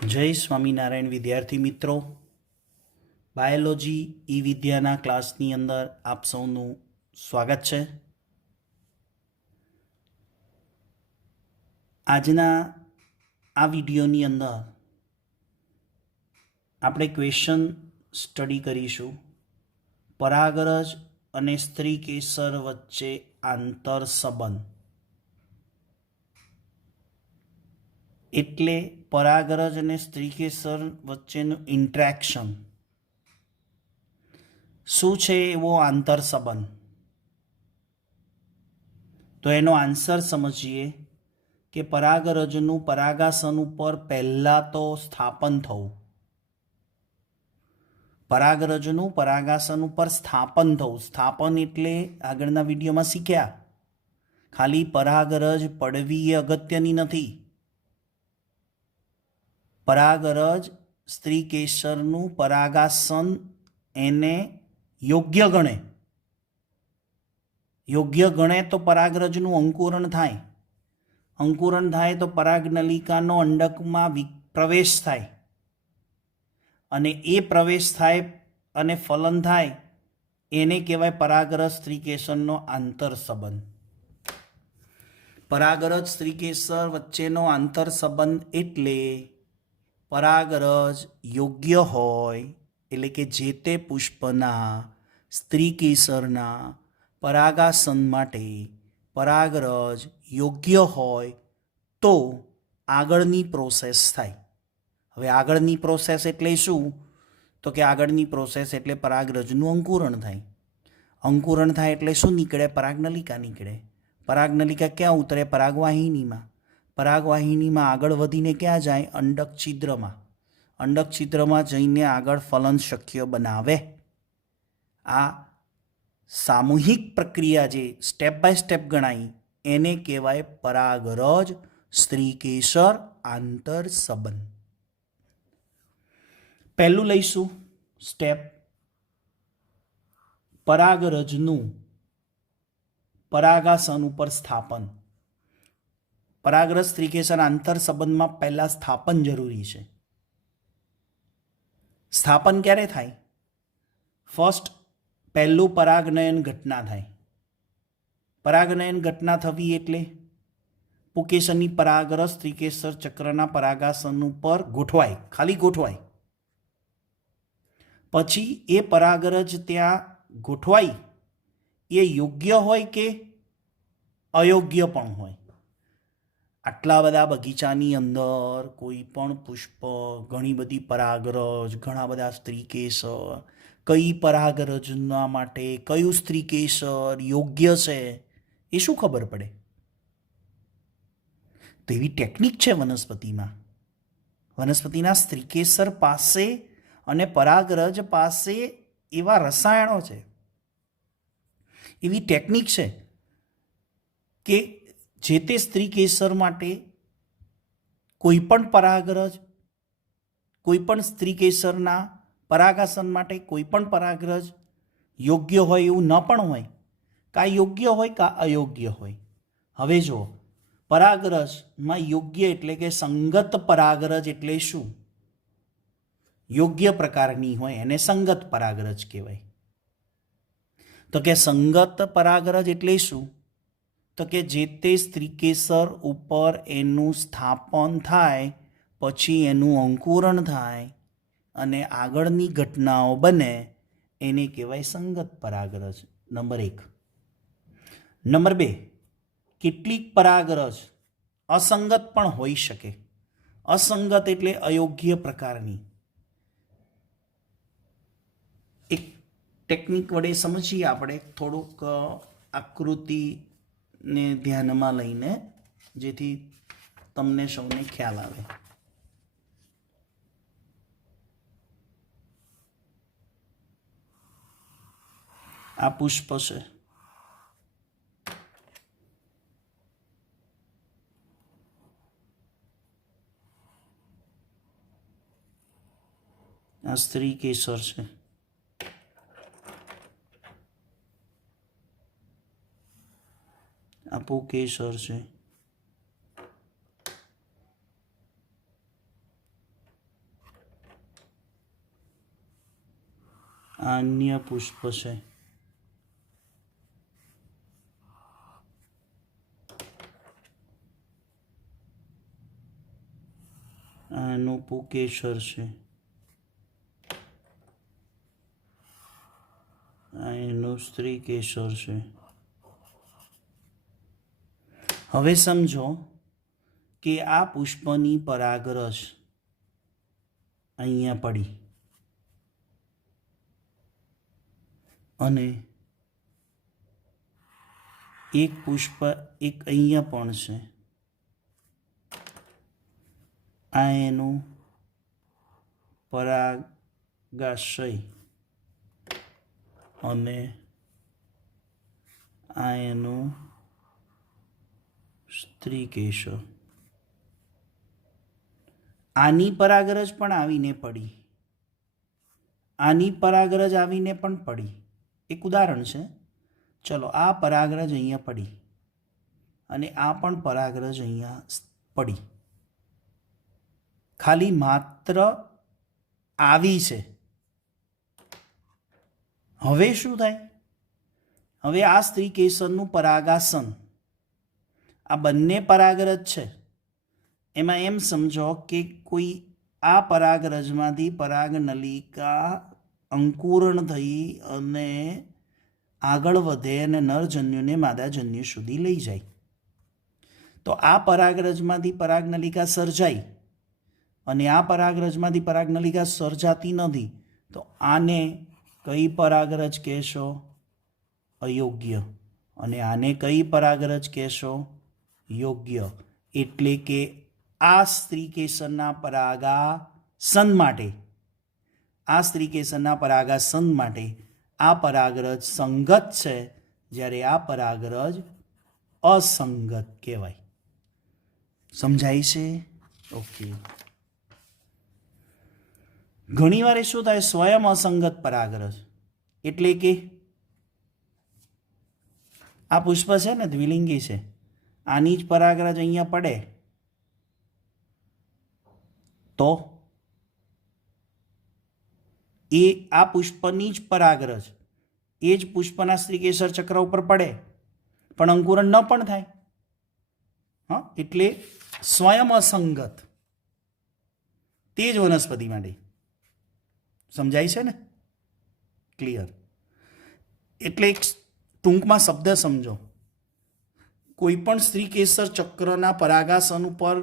जय स्वामीनारायण विद्यार्थी मित्रों, बायोलॉजी ई विद्याना क्लासनी अंदर आप सौનું સ્વાગત છે। આજના આ વિડીયોની અંદર આપણે ક્વેશ્ચન સ્ટડી કરીશું। પરાગરજ અને સ્ત્રીકેસર વચ્ચે આંતર સંબંધ એટલે પરાગરજ અને સ્ત્રીકેસર વચ્ચેનું ઇન્ટરેક્શન શું છે એવો આંતર સંબંધ। તો એનો આન્સર સમજીએ કે પરાગરજનું પરાગાસન ઉપર પહેલાં તો સ્થાપન થવું, પરાગરજનું પરાગાસન ઉપર સ્થાપન થવું। સ્થાપન એટલે આગળના વિડીયોમાં શીખ્યા, ખાલી પરાગરજ પડવી એ અગત્યની નથી। પરાગરજ સ્ત્રીકેસરનું પરાગાસન એને યોગ્ય ગણે તો પરાગરજનું અંકુરણ થાય, અંકુરણ થાય તો પરાગનલિકાનો અંડકમાં પ્રવેશ થાય, અને એ પ્રવેશ થાય અને ફલન થાય એને કહેવાય પરાગરજ સ્ત્રીકેસરનો આંતર સંબંધ। પરાગરજ સ્ત્રીકેસર વચ્ચેનો આંતર સંબંધ એટલે પરાગરજ યોગ્ય હોય, એટલે કે જે તે પુષ્પના સ્ત્રીકેસરના પરાગાસન માટે પરાગરજ યોગ્ય હોય તો આગળની પ્રોસેસ થાય। હવે આગળની પ્રોસેસ એટલે શું? તો કે આગળની પ્રોસેસ એટલે પરાગરજનું અંકુરણ થાય। અંકુરણ થાય એટલે શું નીકળે? પરાગનલિકા નીકળે। પરાગનલિકા ક્યાં ઉતરે? પરાગવાહિનીમાં। પરાગવાહિનીમાં આગળ વધીને ક્યાં જાય? અંડક છિદ્રમાં। અંડક છિદ્રમાં જઈને આગળ ફલન શક્ય બનાવે। આ સામૂહિક પ્રક્રિયા જે સ્ટેપ બાય સ્ટેપ ગણાય એને કહેવાય પરાગરજ સ્ત્રીકેસર આંતર સંબંધ। પહેલું લઈશું સ્ટેપ, પરાગરજનું પરાગાસન ઉપર સ્થાપન। પરાગરજ સ્ત્રીકેસર આંતર સંબંધમાં પહેલા સ્થાપન જરૂરી છે। સ્થાપન ક્યારે થાય? ફર્સ્ટ પહેલું પરાગનયન ઘટના થાય। પરાગનયન ઘટના થવી એટલે પુકેસરની પરાગરજ સ્ત્રીકેસર ચક્રના પરાગાસન ઉપર ગોઠવાય, ખાલી ગોઠવાય। પછી એ પરાગરજ ત્યાં ગોઠવાય એ યોગ્ય હોય કે અયોગ્ય પણ હોય। આટલા બધા બગીચાની અંદર કોઈ પણ પુષ્પ, ઘણી બધી પરાગરજ, ઘણા બધા સ્ત્રીકેસર, કઈ પરાગરજના માટે કયું સ્ત્રીકેસર યોગ્ય છે એ શું ખબર પડે? તો એવી ટેકનિક છે વનસ્પતિમાં। વનસ્પતિના સ્ત્રીકેસર પાસે અને પરાગરજ પાસે એવા રસાયણો છે, એવી ટેકનિક છે કે જે તે સ્ત્રીકેસર માટે કોઈ પણ પરાગરજ, કોઈ પણ સ્ત્રીકેસરના પરાગાસન માટે કોઈ પણ પરાગરજ યોગ્ય હોય એવું ન પણ હોય, કાં યોગ્ય હોય કાં અયોગ્ય હોય। હવે જો પરાગરજમાં યોગ્ય એટલે કે સંગત પરાગરજ એટલે શું? યોગ્ય પ્રકારની હોય એને સંગત પરાગરજ કહેવાય। તો કે સંગત પરાગરજ એટલે શું? તો કે જે તે સ્ત્રીકેસર ઉપર એનું સ્થાપન થાય, પછી એનું અંકુરણ થાય અને આગળની ઘટનાઓ બને એને કહેવાય સંગત પરાગરજ। નંબર 1। નંબર 2, કેટલીક પરાગરજ અસંગત પણ હોઈ શકે। અસંગત એટલે અયોગ્ય પ્રકારની। એક ટેકનિક વડે સમજીએ આપણે, થોડુંક આકૃતિને ધ્યાનમાં લઈને, જેથી તમને સૌને ખ્યાલ આવે। આ પુષ્પ છે, આ સ્ત્રીકેસર છે, આ પુકેસર છે, આ અન્ય પુષ્પ છે. આનું પુકેસર છે. આ એનું સ્ત્રી કેસર છે. હવે સમજો કે આ પુષ્પની પરાગરજ અહીંયા પડી અને એક પુષ્પ એક અહીંયા પણ છે. આ એનું પરાગાશય અને આ એનું સ્ત્રી કેસર. આની પરાગરજ પણ આવીને પડી, આની પરાગરજ આવીને પણ પડી. એક ઉદાહરણ છે. ચલો, આ પરાગરજ અહીંયા પડી અને આ પણ પરાગરજ અહીંયા પડી. ખાલી માત્ર આવી છે. હવે શું થાય? હવે આ સ્ત્રી કેસરનું પરાગાસન, આ બંને પરાગરજ છે. એમાં એમ સમજો કે કોઈ આ પરાગરજમાંથી પરાગનલિકા અંકુરણ થઈ અને આગળ વધે અને નરજન્યુને માદાજન્યુ સુધી લઈ જાય. તો આ પરાગરજમાંથી પરાગનલિકા સર્જાઈ અને આ પરાગરજમાંથી પરાગનલિકા સર્જાતી નથી. તો આને કઈ પરાગરજ કહેશો? અયોગ્ય. અને આને કઈ પરાગરજ કહેશો? યોગ્ય. એટલે કે આ સ્ત્રી કેસરના પરાગાસન માટે, આ સ્ત્રી કેસરના પરાગાસન માટે આ પરાગરજ સંગત છે, જ્યારે આ પરાગરજ અસંગત કહેવાય. સમજાય છે? ઓકે. ઘણીવાર શું થાય? સ્વયં અસંગત પરાગરજ. એટલે કે આ પુષ્પ છે ને, દ્વિલિંગી છે, આની જ પરાગરજ અહીંયા પડે તો એ આ પુષ્પની જ પરાગરજ એ જ પુષ્પના સ્ત્રીકેસર ચક્ર ઉપર પડે પણ અંકુરણ ન પણ થાય. હા, એટલે સ્વયં અસંગત તે જ વનસ્પતિ માટે. સમજાય છે ને? ક્લિયર. એટલે એક ટૂંકમાં શબ્દ સમજો. કોઈ પણ સ્ત્રી કેસર ચક્રના પરાગાસન ઉપર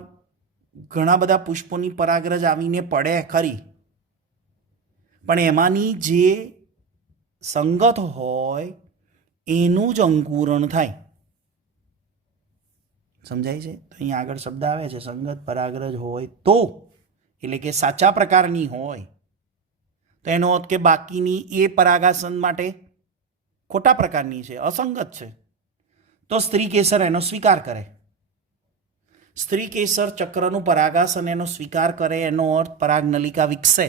ઘણા બધા પુષ્પોની પરાગરજ આવીને પડે ખરી, પણ એમાંની જે સંગત હોય એનું જ અંકુરણ થાય. સમજાય છે? તો અહીંયા આગળ શબ્દ આવે છે સંગત પરાગરજ હોય તો, એટલે કે સાચા પ્રકારની હોય. તો એનો અર્થ કે બાકીની એ પરાગાસન માટે ખોટા પ્રકારની છે, અસંગત છે, તો સ્ત્રી કેસર એનો સ્વીકાર કરે. સ્ત્રી કેસર ચક્રનું પરાગાસન એનો સ્વીકાર કરે, એનો અર્થ પરાગનલિકા વિકસે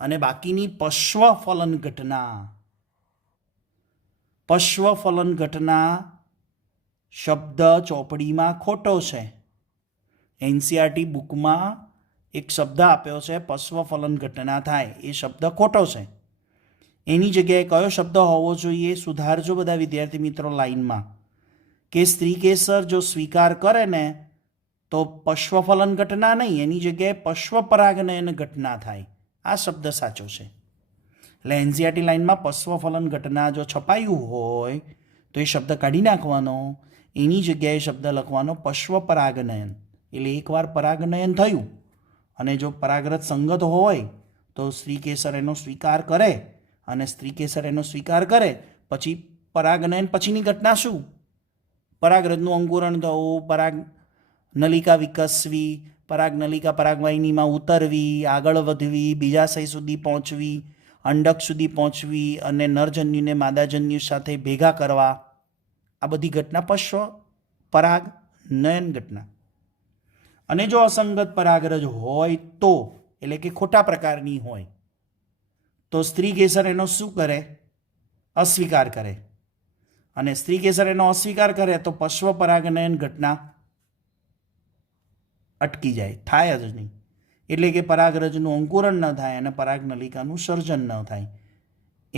અને બાકીની પશ્વફલન ઘટના, પશ્વફલન ઘટના શબ્દ ચોપડીમાં ખોટો છે. એનસીઆરટી બુકમાં એક શબ્દ આપ્યો છે પશ્વફલન ઘટના થાય, એ શબ્દ ખોટો છે. એની જગ્યાએ કયો શબ્દ હોવો જોઈએ? સુધારજો બધા વિદ્યાર્થી મિત્રો લાઈનમાં, કે સ્ત્રી કેસર જો સ્વીકાર કરે ને તો પશ્વફલન ઘટના નહીં, એની જગ્યાએ પશ્વપરાગનયન ઘટના થાય. આ શબ્દ સાચો છે. એટલે એનસીઆરટી લાઈનમાં પશ્વફલન ઘટના જો છપાયું હોય તો એ શબ્દ કાઢી નાખવાનો, એની જગ્યાએ શબ્દ લખવાનો પશ્વપરાગનયન. એટલે એકવાર પરાગનયન થયું અને જો પરાગરજ સંગત હોય તો સ્ત્રી કેસર એનો સ્વીકાર કરે, અને સ્ત્રી કેસર એનો સ્વીકાર કરે પછી પરાગનયન પછીની ઘટના શું? પરાગરજનું અંકુરણ થવું, પરાગનલિકા વિકસવી, પરાગનલિકા પરાગવાહિનીમાં ઉતરવી, આગળ વધવી, બીજાશય સુધી પહોંચવી, અંડક સુધી પહોંચવી અને નરજન્યુને માદાજન્યુ સાથે ભેગા કરવા. આ બધી ઘટના પશ્વ પરાગનયન ઘટના. અને જો અસંગત પરાગરજ હોય તો, એટલે કે ખોટા પ્રકારની હોય, તો સ્ત્રી કેસર એનો શું કરે? અસ્વીકાર કરે. અને સ્ત્રી કેસર એનો અસ્વીકાર કરે તો પશ્વ પરાગનયન ઘટના અટકી જાય, થાય જ નહીં. એટલે કે પરાગરજનું અંકુરણ ન થાય અને પરાગનલિકાનું સર્જન ન થાય.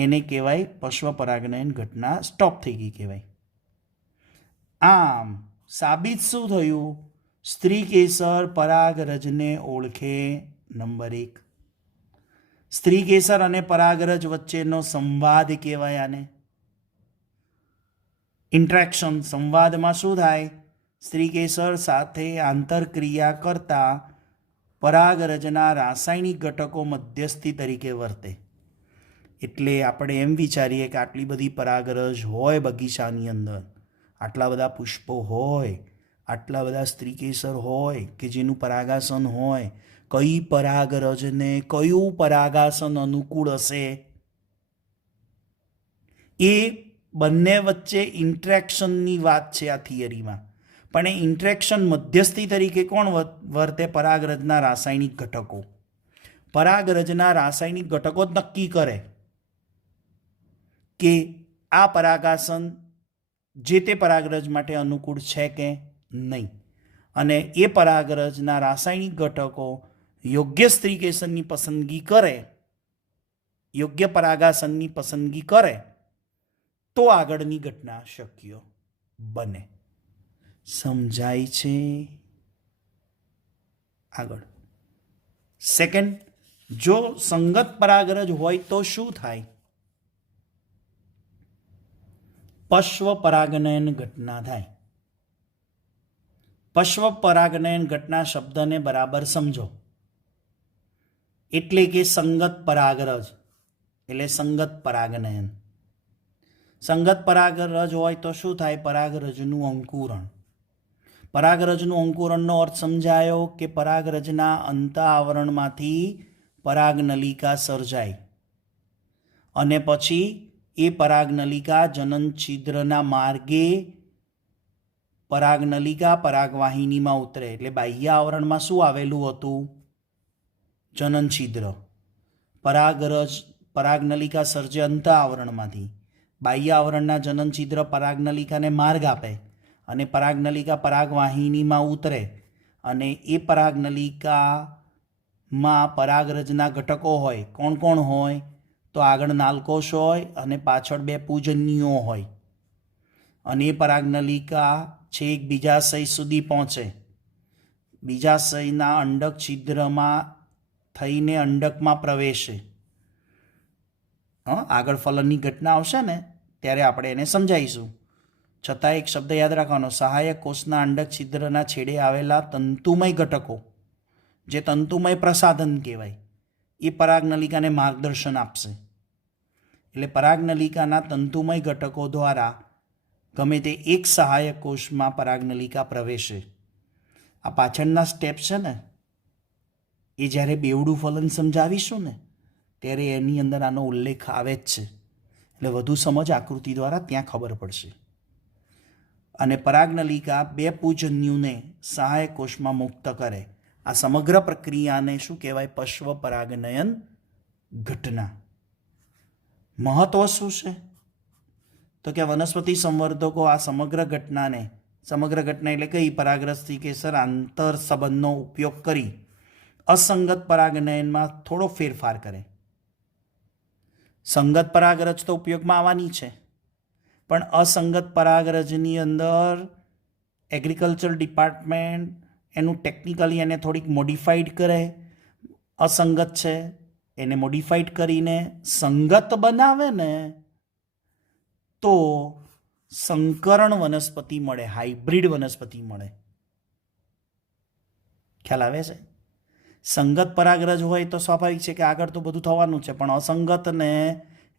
એને કહેવાય પશ્વ-પરાગનયન ઘટના સ્ટોપ થઈ ગઈ કહેવાય. આમ સાબિત શું થયું? સ્ત્રી કેસર પરાગરજને ઓળખે. નંબર 1. સ્ત્રી કેસર અને પરાગરજ વચ્ચેનો સંવાદ કહેવાય આને. ઇન્ટ્રેક્શન. સંવાદમાં શું થાય? સ્ત્રી કેસર સાથે આંતરક્રિયા કરતા પરાગરજના રાસાયણિક ઘટકો મધ્યસ્થી તરીકે વર્તે. એટલે આપણે એમ વિચારીએ કે આટલી બધી પરાગરજ હોય બગીચાની અંદર, આટલા બધા પુષ્પો હોય, આટલા બધા સ્ત્રી કેસર હોય કે જેનું પરાગાસન હોય, કઈ પરાગરજને કયું પરાગાસન અનુકૂળ હશે? એ બંને વચ્ચે ઇન્ટ્રેક્શનની વાત છે આ થિયરીમાં. પણ એ ઇન્ટ્રેક્શન મધ્યસ્થી તરીકે કોણ વર્તે? પરાગરજના રાસાયણિક ઘટકો. પરાગરજના રાસાયણિક ઘટકો જ નક્કી કરે કે આ પરાગાસન જે તે પરાગરજ માટે અનુકૂળ છે કે નહીં. અને એ પરાગરજના રાસાયણિક ઘટકો યોગ્ય સ્ત્રી કેસરની પસંદગી કરે, યોગ્ય પરાગાસનની પસંદગી કરે તો આગળની ઘટના શક્ય બને. સમજાય છે? આગળ સેકન્ડ, જો સંગત પરાગરજ હોય તો શું થાય? પશ્વ પરાગનયન ઘટના થાય. પશ્વ પરાગનયન ઘટના શબ્દને બરાબર સમજો. એટલે કે સંગત પરાગરજ એટલે સંગત પરાગનયન. સંગત પરાગરજ હોય તો શું થાય? પરાગરજનું અંકુરણ. પરાગરજનું અંકુરણનો અર્થ સમજાયો કે પરાગરજના અંત આવરણમાંથી પરાગનલિકા સર્જાય અને પછી એ પરાગનલિકા જનન છિદ્રના માર્ગે પરાગનલિકા પરાગવાહિનીમાં ઉતરે. એટલે બાહ્ય આવરણમાં શું આવેલું હતું? જનન છિદ્ર. પરાગનલિકા સર્જે અંત આવરણમાંથી. બાહ્ય આવરણના જનન છિદ્ર પરાગનલિકાને માર્ગ આપે અને પરાગનલિકા પરાગવાહિનીમાં ઉતરે અને એ પરાગનલિકામાં પરાગરજના ઘટકો હોય. કોણ કોણ હોય? તો આગળ નાલકોષ હોય અને પાછળ 2 પૂજનીઓ હોય. અને એ પરાગનલિકા છેક બીજાશય સુધી પહોંચે. બીજાશયના અંડક છિદ્રમાં થઈને અંડકમાં પ્રવેશે. આગળ ફલનની ઘટના આવશે ને ત્યારે આપણે એને સમજાવીશું. છતાં એક શબ્દ યાદ રાખવાનો, સહાયક કોષના અંડક છિદ્રના છેડે આવેલા તંતુમય ઘટકો, જે તંતુમય પ્રસાધન કહેવાય, એ પરાગનલિકાને માર્ગદર્શન આપશે. એટલે પરાગનલિકાના તંતુમય ઘટકો દ્વારા ગમે તે એક સહાયક કોષમાં પરાગનલિકા પ્રવેશે. આ પાછળના સ્ટેપ છે ને એ જ્યારે બેવડું ફલન સમજાવીશું ને ત્યારે એની અંદર આનો ઉલ્લેખ આવે જ છે. એટલે વધુ સમજ આકૃતિ દ્વારા ત્યાં ખબર પડશે. અને પરાગનલિકા 2 પૂજન્યુને સહાયક કોષમાં મુક્ત કરે. આ સમગ્ર પ્રક્રિયાને શું કહેવાય? પશ્વ પરાગનયન ઘટના. મહત્વ શું છે? તો કે વનસ્પતિ સંવર્ધકો આ સમગ્ર ઘટના એટલે કઈ? પરાગરજ સ્ત્રી કેસર આંતર સંબંધનો ઉપયોગ કરી અસંગત પરાગનયનમાં થોડો ફેરફાર કરે. સંગત પરાગરજ તો ઉપયોગમાં આવવાની છે, પણ અસંગત પરાગરજની અંદર એગ્રીકલ્ચર ડિપાર્ટમેન્ટ એનું ટેકનિકલી એને થોડીક મોડિફાઈડ કરે. અસંગત છે એને મોડિફાઈડ કરીને સંગત બનાવે ને તો સંકરણ વનસ્પતિ મળે, હાઇબ્રિડ વનસ્પતિ મળે. ખ્યાલ આવે છે? સંગત પરાગરજ હોય તો સ્વાભાવિક છે કે આગળ તો બધું થવાનું છે, પણ અસંગતને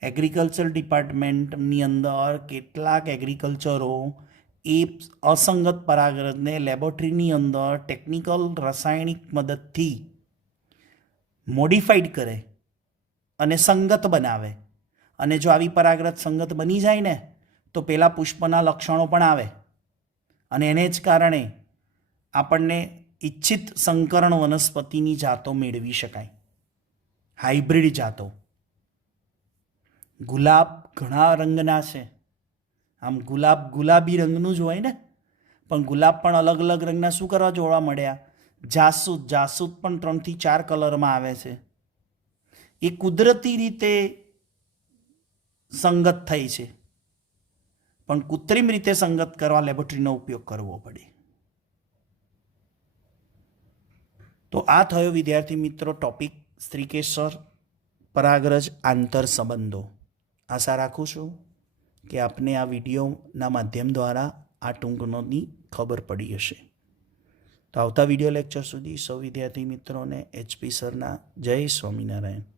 એગ્રીકલ્ચર ડિપાર્ટમેન્ટની અંદર કેટલાક એગ્રીકલ્ચરો એ અસંગત પરાગરજને લેબોરેટરીની અંદર ટેકનિકલ રાસાયણિક મદદથી મોડિફાઈડ કરે અને સંગત બનાવે. અને જો આવી પરાગરજ સંગત બની જાય ને તો પેલા પુષ્પના લક્ષણો પણ આવે અને એને જ કારણે આપણને ઇચ્છિત સંકરણ વનસ્પતિની જાતો મેળવી શકાય, હાઇબ્રિડ જાતો. ગુલાબ ઘણા રંગના છે. આમ ગુલાબ ગુલાબી રંગનું જ હોય ને, પણ ગુલાબ પણ અલગ અલગ રંગના શું કરવા જોવા મળ્યા? જાસૂદ પણ 3 થી 4 કલરમાં આવે છે. એ કુદરતી રીતે સંગત થઈ છે, પણ કૃત્રિમ રીતે સંગત કરવા લેબોરેટરીનો ઉપયોગ કરવો પડે. તો આ થયો વિદ્યાર્થી મિત્રો ટોપિક સ્ત્રીકેસર પરાગરજ આંતર સંબંધો. આશા રાખું છું કે આપને આ વિડીયોના માધ્યમ દ્વારા આ ટૂંકનોની ખબર પડી હશે. તો આવતા વિડીયો લેક્ચર સુધી સૌ વિદ્યાર્થી મિત્રોને HP સરના જય સ્વામિનારાયણ.